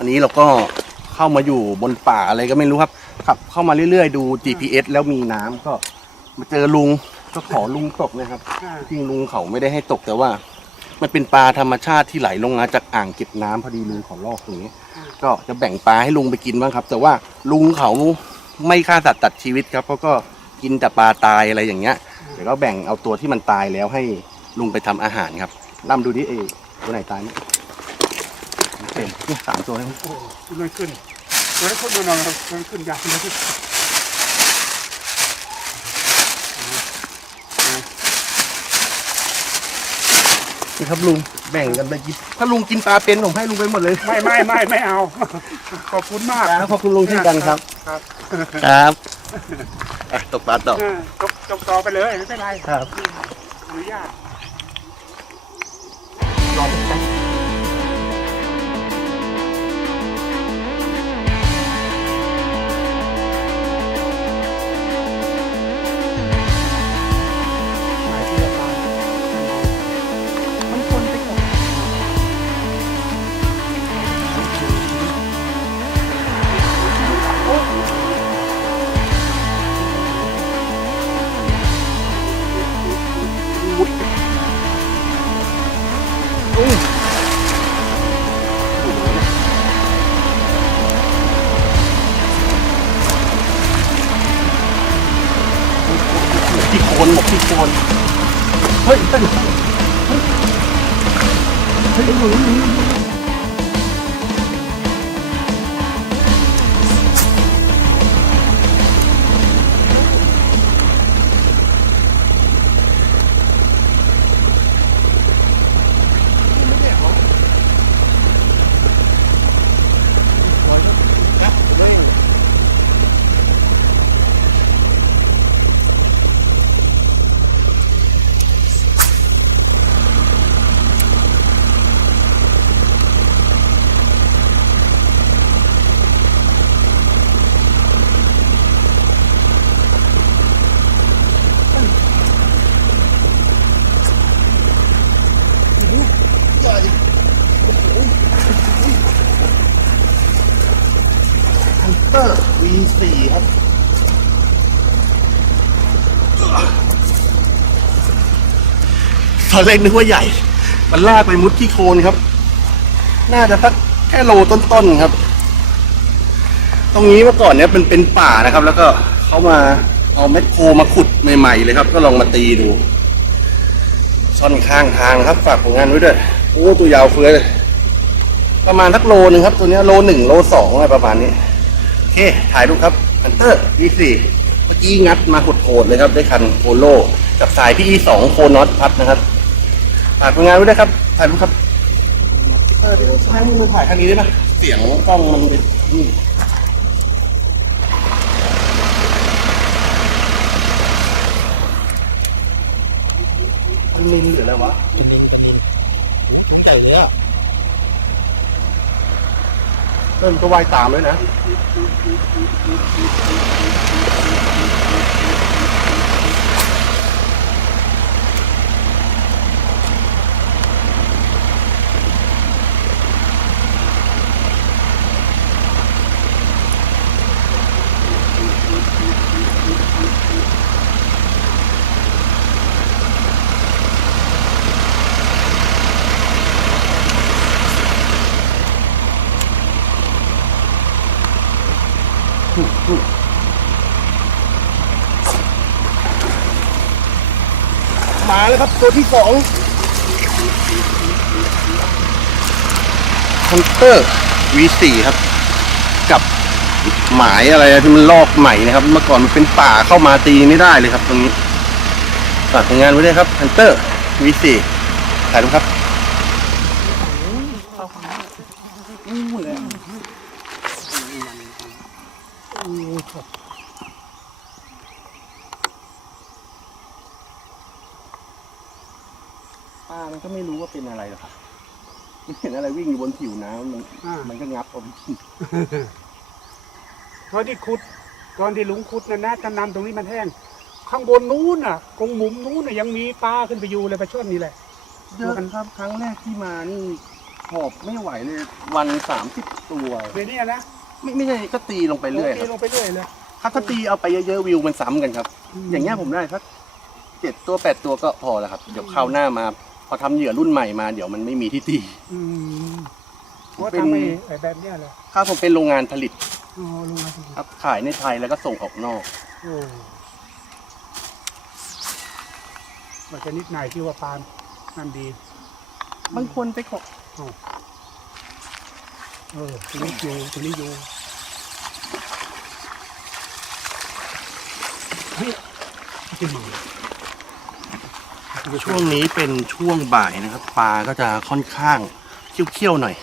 อันนี้เราก็เข้ามาอยู่บนป่าอะไรก็ไม่รู้ครับขับเข้ามาเรื่อยๆ ดู GPS แล้วมีน้ำก็มาเจอลุงก็ขอลุงตกนะครับจริงลุงเขาไม่ได้ให้ตกแต่ว่า มันเป็นปลาธรรมชาติที่ไหลลงมาจากอ่างเก็บน้ำพอดีลุงขอลอกตรงนี้ ก็จะแบ่งปลาให้ลุงไปกินบ้างครับ แต่ว่าลุงเขาไม่ฆ่าสัตว์ตัดชีวิตครับเขาก็กินแต่ปลาตายอะไรอย่างเงี้ยเดี๋ยวก็แบ่งเอาตัวที่มันตายแล้วให้ลุงไปทำอาหารครับล่ำดูดิเอตัวไหนตายเนี่ย เคเนี่ยสามตัวแล้วโอ้มันขึ้นมันขึ้นมันนอนมันขึ้นยากเลยนี่ครับลุงแบ่งกันไปกินถ้าลุงกินปลาเป็นผมให้ลุงไปหมดเลย ไม่ไม่ไม่ไม่เอา ขอบคุณมากครับขอบคุณลุงเช่นกันครับ ครับครับอะตกปลาต่อเออจบจบต่อไปเลยไม่เป็นไรครับอนุญาต ที่โคนบอกที่โคนเฮ้ยเฮ้ยเฮ้ยเฮ้ย 4ครับตอนแรกนึกว่าใหญ่ มันลากไปมุดที่โคลนครับ น่าจะสักแค่โลต้นๆครับ ตรงนี้เมื่อก่อนเนี้ยเป็นเป็นป่านะครับ แล้วก็เขามาเอาแมคโครมาขุดใหม่ๆเลยครับ ก็ลองมาตีดู ซ่อนข้างทางครับ ฝากผลงานไว้ด้วย โอ้ตัวยาวเฟื้อเลย ประมาณสักโลหนึ่งครับ ตัวเนี้ยโลหนึ่งโลสองอะไรประมาณนี้ เค ถ่ายรูปครับฮันเตอร์ V4 เมื่อกี้งัดมาโหดๆเลยครับได้คันโพโลกับสาย PE สองโคนอตพัดนะครับฝากผลงานไว้ด้วยครับถ่ายรูปครับเออเดี๋ยวให้มึงถ่ายคันนี้ได้ปะเสียงกล้องมันเป็นนี่มันมินหรืออะไรวะกระนินกระนินถึงใหญ่เลยอะ เริ่มก็ว่ายตามเลยนะ มาแล้วครับตัวที่สองฮันเตอร์ V4 ครับ กับหมายอะไรที่มันลอกใหม่นะครับ เมื่อก่อนมันเป็นป่าเข้ามาตีไม่ได้เลยครับตรงนี้ฝากผลงานไว้ด้วยครับฮันเตอร์ V4 ถ่ายรูปครับ ป้ามันก็ไม่รู้ว่าเป็นอะไรหรอกครับมันเห็นอะไรวิ่งอยู่บนผิวน้ำมันอ่า มันก็งับเอาไปกินตอนที่ขุดตอนที่ลุงขุดนั่นนะจำนำตรงนี้มันแห้ง ข้างบนนู้นน่ะตรงมุมนู้นน่ะยังมีปลาขึ้นไปอยู่เลยปลาช่อนนี่แหละ เยอะครับครั้งแรกที่มานี่หอบไม่ไหวเลย วันสามสิบตัว ในนี้นะไม่ไม่ใช่ก็ตีลงไปเรื่อยคตีรับลงไปเรื่อยเลยถ้าถ้าตีเอาไปเยอะๆวิวมันซ้ำกันครับ อย่างเงี้ยผมได้สักเจ็ดตัวแปดตัวก็พอแล้วครับ เดี๋ยวคราวหน้ามาพ อทำเหยื่อรุ่นใหม่มาเดี๋ยวมันไม่มีที่ตี อืมว่าเป็นทำไอ้ไอ้แบบเนี้ยเลยถ้าผมเป็นโรงงานผลิตอ๋อลงมาสิครับขายในไทยแล้วก็ส่งออกนอก โอ้มันจะนิดหน่อยที่ว่าปานนั่นดี บางคนไปขอเออตัวนี้อยู่ตัวนี้อยู่เฮ้ยขึ้นมา ช่วงนี้เป็นช่วงบ่ายนะครับ ปลาก็จะค่อนข้างเคี้ยวๆหน่อย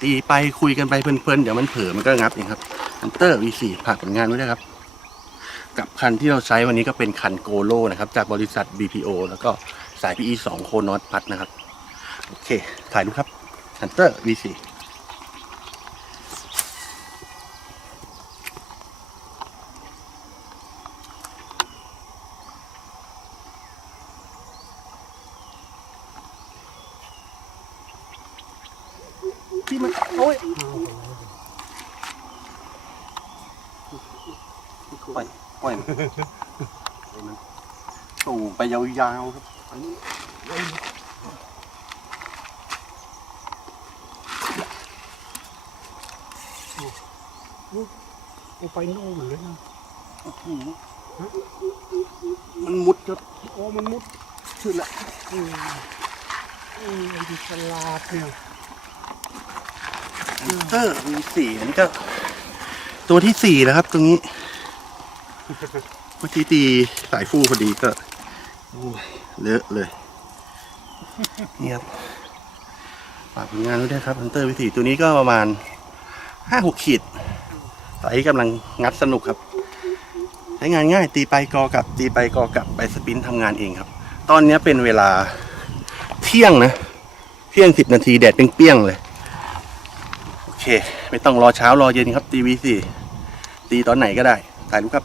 ตีไปคุยกันไปเพลินๆ เดี๋ยวมันเผลอมันก็งับเองครับฮันเตอร์ V4 ผ่านผลงานไว้ด้วยครับ กับคันที่เราใช้วันนี้ก็เป็นคันโกโลนะครับ จากบริษัท BPO แล้วก็สาย PE 2โคนอตพัดนะครับ โอเค ถ่ายรูปครับฮันเตอร์ V4 ที่มันโอ้ยปล่อยปล่อยมันปล่อยมันตู่ไปยาวๆครับอันนี้โอ้ไปนู่นเลยนะอื้อหือมันมุดครับโอ้มันมุดขึ้นละอืมอืมไอ้ที่ฉลาดเนี่ย เออมีสี่อันนี้ก็ ตัวที่สี่แล้วครับตรงนี้เมื่อกี้ตีสายฟูพอดีก็โอ้ยเลอะเลยนี่ครับฝากผลงานได้วยครับฮันเตอร์วิถีตัวนี้ก็ประมาณห้าหกขีดไซส์กำลังงัดสนุกครับ ใช้งานง่ายตีไปกอกลับ ตีไปกอกลับไปสปินทำงานเองครับ ตอนนี้เป็นเวลาเที่ยงนะ เที่ยงสิบนาทีแดดเปรี้ยงๆเลย ไม่ต้องรอเช้ารอเย็นครับ ตีวีสี่ตีตอนไหนก็ได้ถ่ายรูปครับ